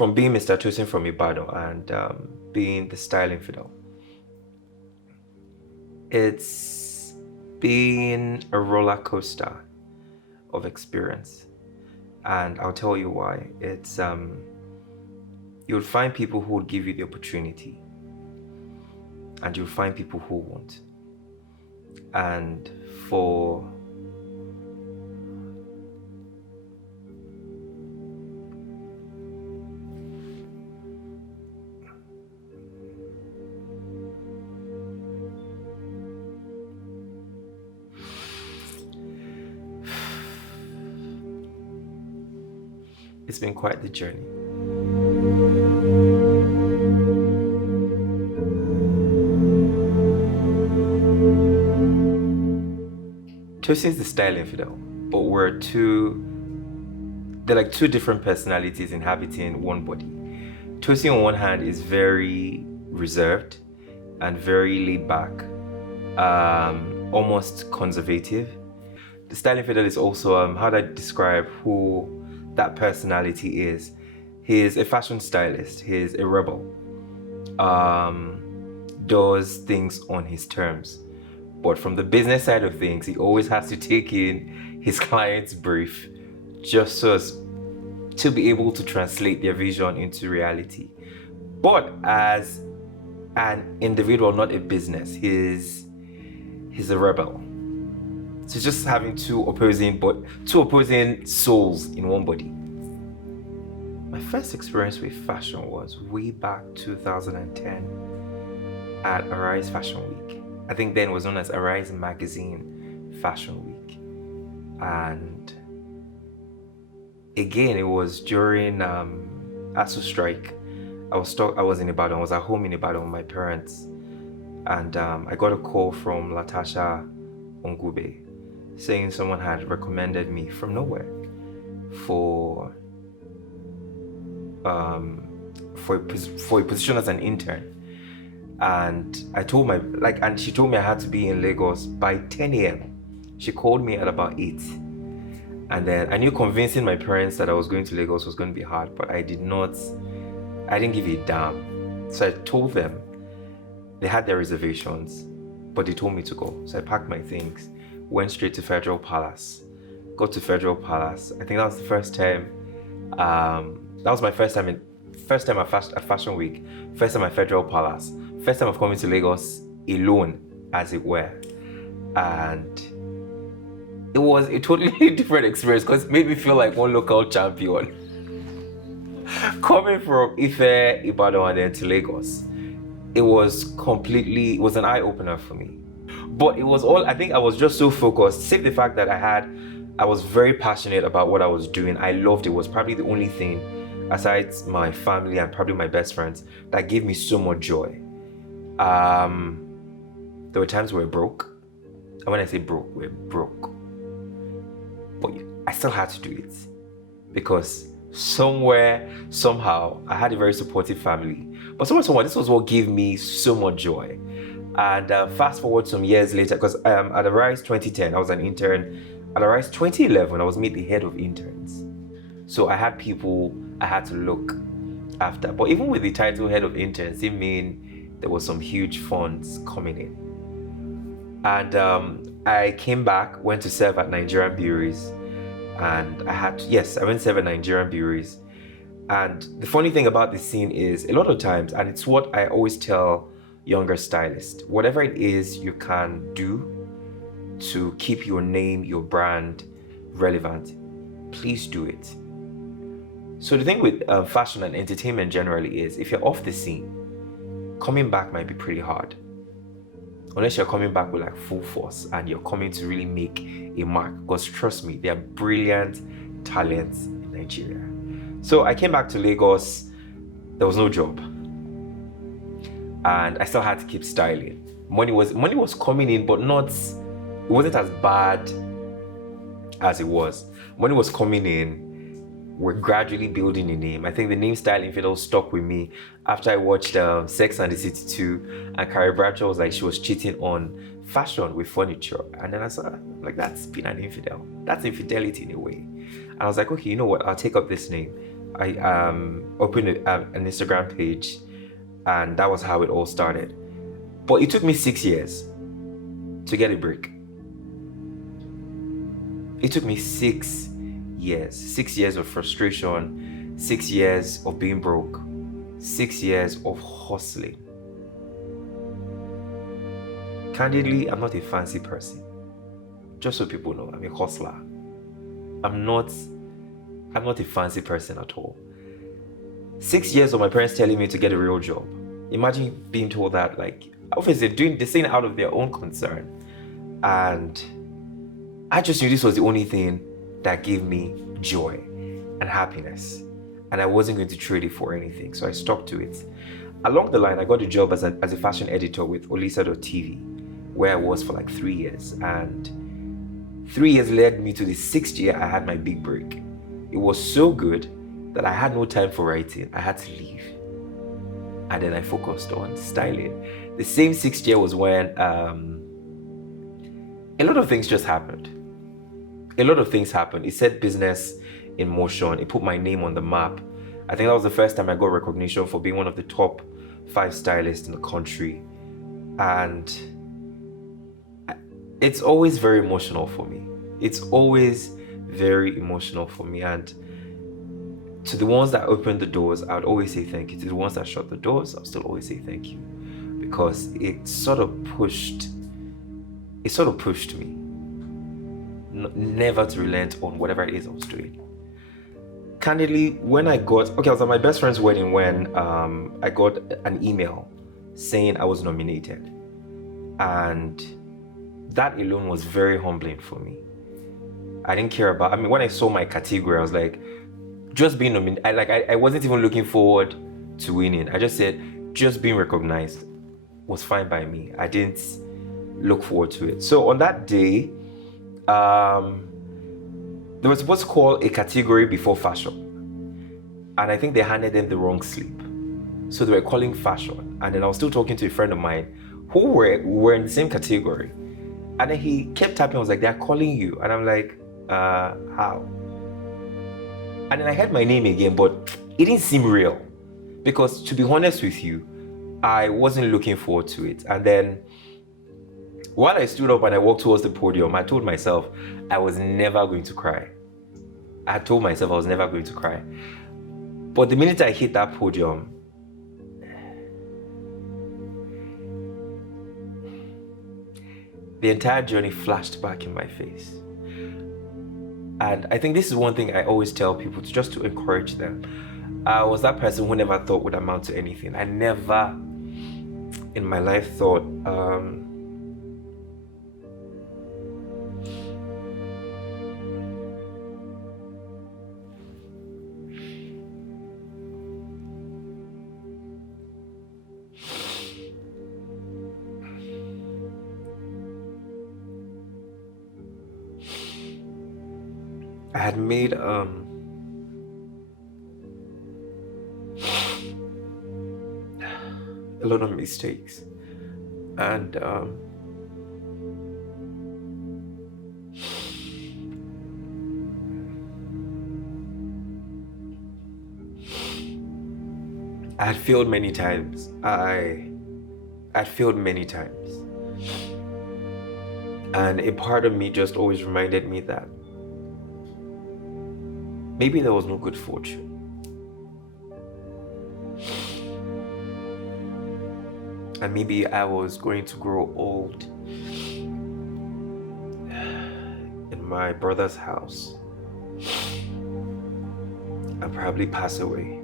from being Mr. Tosin from Ibadan and being the Style Infidel, it's been a roller coaster of experience, and I'll tell you why. It's you'll find people who will give you the opportunity, and you'll find people who won't. And for it's been quite the journey. Tosin's the Style Infidel, but they're like two different personalities inhabiting one body. Tosin on one hand is very reserved and very laid back, almost conservative. The Style Infidel is also, how do I describe who that personality is? He is a fashion stylist, he is a rebel, does things on his terms. But from the business side of things, he always has to take in his client's brief just so as to be able to translate their vision into reality. But as an individual, not a business, he's a rebel. So just having two opposing souls in one body. My first experience with fashion was way back 2010 at Arise Fashion Week. I think then it was known as Arise Magazine Fashion Week. And again, it was during ASU strike. I was in Ibadan. I was at home in Ibadan with my parents. And I got a call from Latasha Ongube saying someone had recommended me from nowhere for a position as an intern. And I told and she told me I had to be in Lagos by 10 a.m. She called me at about 8. And then I knew convincing my parents that I was going to Lagos was going to be hard, but I didn't give a damn. So I told them. They had their reservations, but they told me to go. So I packed my things, went straight to Federal Palace, got to Federal Palace. I think that was the first time, that was my first time at Fashion Week, first time at Federal Palace. First time of coming to Lagos alone, as it were. And it was a totally different experience because it made me feel like one local champion. Coming from Ife, Ibadan, and then to Lagos, it was an eye-opener for me. But it was I think I was just so focused, save the fact that I was very passionate about what I was doing. I loved it. It was probably the only thing, aside my family and probably my best friends, that gave me so much joy. There were times we were broke. And when I say broke, we're broke. But I still had to do it. Because somewhere, somehow, I had a very supportive family. But somehow, this was what gave me so much joy. And fast forward some years later, because at Arise 2010, I was an intern. At Arise 2011, I was made the head of interns. So I had people I had to look after. But even with the title head of interns, it meant there was some huge funds coming in. And I came back, went to serve at Nigerian breweries. And I went to serve at Nigerian breweries. And the funny thing about this scene is, a lot of times, and it's what I always tell younger stylists, whatever it is you can do to keep your name, your brand relevant, please do it. So the thing with fashion and entertainment generally is, if you're off the scene, coming back might be pretty hard. Unless you're coming back with like full force and you're coming to really make a mark. Because trust me, there are brilliant talents in Nigeria. So I came back to Lagos, there was no job. And I still had to keep styling. Money was coming in, but it wasn't as bad as it was. Money was coming in. We're gradually building a name. I think the name Style Infidel stuck with me after I watched Sex and the City 2, and Carrie Bradshaw was like, she was cheating on fashion with furniture. And then I saw, that's being an infidel. That's infidelity in a way. And I was like, okay, you know what? I'll take up this name. I opened an Instagram page, and that was how it all started. But it took me 6 years to get a break. It took me 6 years. 6 years of frustration, 6 years of being broke, 6 years of hustling. Candidly, I'm not a fancy person. Just so people know, I'm a hustler. I'm not a fancy person at all. 6 years of my parents telling me to get a real job. Imagine being told that, like, obviously doing this thing out of their own concern. And I just knew this was the only thing that gave me joy and happiness. And I wasn't going to trade it for anything. So I stuck to it. Along the line, I got a job as a fashion editor with Olisa.tv, where I was for like 3 years. And 3 years led me to the 6th year I had my big break. It was so good that I had no time for writing. I had to leave. And then I focused on styling. The same 6th year was when a lot of things just happened. A lot of things happened. It set business in motion. It put my name on the map. I think that was the first time I got recognition for being one of the top 5 stylists in the country. And it's always very emotional for me. It's always very emotional for me. And to the ones that opened the doors, I would always say thank you. To the ones that shut the doors, I'll still always say thank you. Because it sort of pushed me never to relent on whatever it is I was doing. Candidly, when I was at my best friend's wedding when I got an email saying I was nominated. And that alone was very humbling for me. I didn't care about, when I saw my category, I was like, just being nominated, I wasn't even looking forward to winning. I just said, just being recognized was fine by me. I didn't look forward to it. So on that day, they were supposed to call a category before fashion. And I think they handed them the wrong slip. So they were calling fashion. And then I was still talking to a friend of mine who were in the same category. And then he kept tapping, I was like, they're calling you. And I'm like, how? And then I heard my name again, but it didn't seem real. Because to be honest with you, I wasn't looking forward to it. And then while I stood up and I walked towards the podium, I told myself I was never going to cry. I told myself I was never going to cry. But the minute I hit that podium, the entire journey flashed back in my face. And I think this is one thing I always tell people, just to encourage them. I was that person who never thought would amount to anything. I never in my life thought I had made a lot of mistakes, and I had failed many times. I had failed many times, and a part of me just always reminded me that maybe there was no good fortune. And maybe I was going to grow old in my brother's house and probably pass away.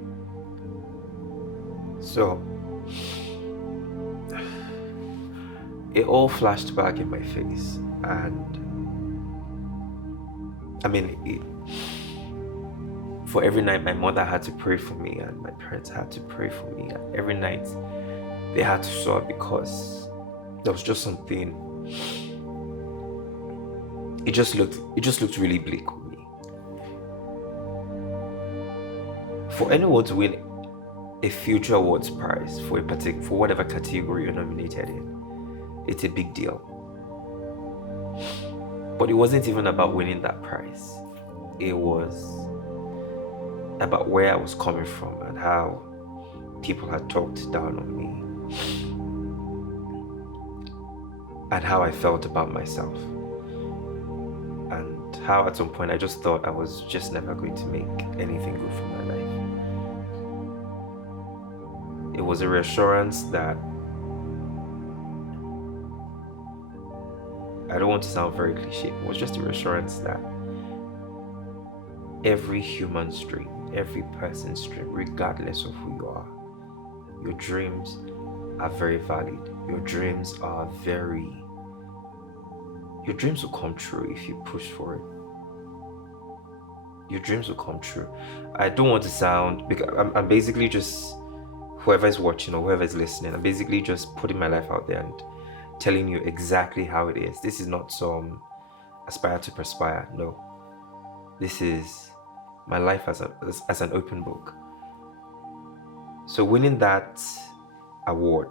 So it all flashed back in my face. And for every night my mother had to pray for me and my parents had to pray for me, and every night they had to sob because there was just something. It just looked really bleak with me. For anyone to win a future awards prize for whatever category you're nominated in, it's a big deal. But it wasn't even about winning that prize. It was about where I was coming from and how people had talked down on me and how I felt about myself, and how at some point I just thought I was just never going to make anything good from my life. It was a reassurance that, I don't want to sound very cliche, it was just a reassurance that every human's dream, every person's dream, regardless of who you are, your dreams are very valid. Your dreams will come true if you push for it. Your dreams will come true. I don't want to sound, because I'm basically just, whoever is watching or whoever is listening, I'm basically just putting my life out there and telling you exactly how it is. This is not some aspire to perspire. No. This is my life as an open book. So winning that award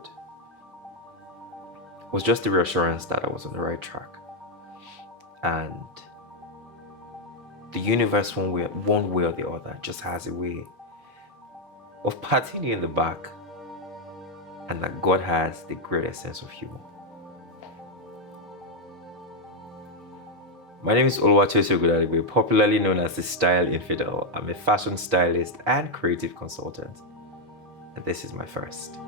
was just a reassurance that I was on the right track. And the universe, one way or the other, just has a way of patting you in the back, and that God has the greatest sense of humor. My name is Tosin, popularly known as the Style Infidel. I'm a fashion stylist and creative consultant, and this is my first.